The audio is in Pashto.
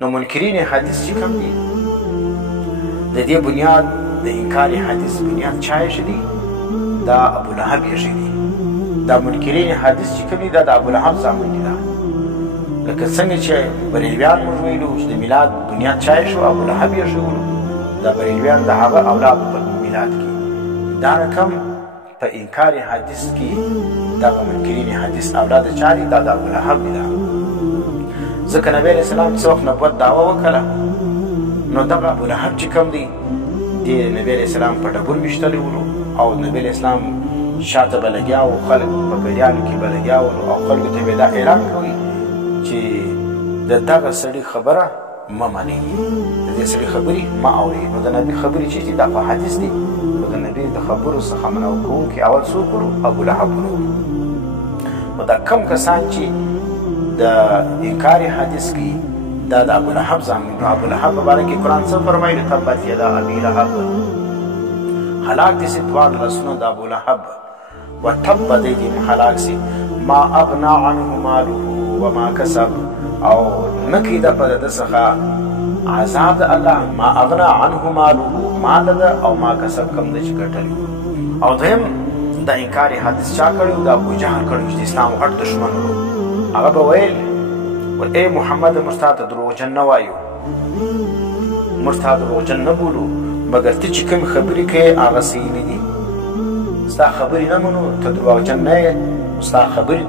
نو منکرین حدیث چې کوم دي د دې بنیاد د انکار حدیث بنیاد چا یې دي؟ دا ابو لهب یې دي. دا منکرین حدیث چې کوم دي دا د ابو لهب زامن دي. لکه څنګه چې بریلویان موږ ویلو چې د میلاد بنیاد چا شو؟ ابو لهب یې شولو. دا بریلویان د هغه اولاد په میلاد کې دا رقم په انکار حدیث کې دغه منکرین حدیث اولاد چا دي؟ دا د ابو لهب دي. ځکه نبی علیه السلام څه وخت نبوت دعوه وکړه نو دغه ابو لهب چې کوم دی د نبی علیه السلام په ډبون ویشتلی ولو او نبی علیه السلام شاته به لګیا و، خلک په ګریانو کې به لګیا ول او خلکو ته به دا اعلان کوي چې د دغه سړي خبره مه منئ، د دې سړي خبرې مه اورئ. نو د نبي خبرې چې دي دا په حدیث دي. نو د نبي د خبرو څخه منع کوونکي اول څوک ولو؟ ابو لهب ولو. نو دا کم کسان چې د انکار حدیث کې دا د ابو لهب زامن دي. ابو لهب په باره کې قرآن څه فرمایي؟ تبت یدا ابي لهب، هلاک دي سي دواړه لاسونه د ابو لهب، وتب دی دې هلاک سي ما اغنا عنه ماله وما کسب، او نکي د په د څخه عذاب د الله ما اغنا عنه ماله مال ده او ما کسب کم د چې ګټلی. او دویم د انکار حدیث چا کړی؟ د ابو جهل کړی چې د اسلام غټ دشمن و. هغه به ویل ای محمد موږ تا ته دروغجن نه وایو، موږ تا دروغجن نه بولو، مګر ته چې کومې خبرې کوې هغه صحیح نه دي. ستا خبرې نه منو، ته دروغجن نه یې، ستا خبرې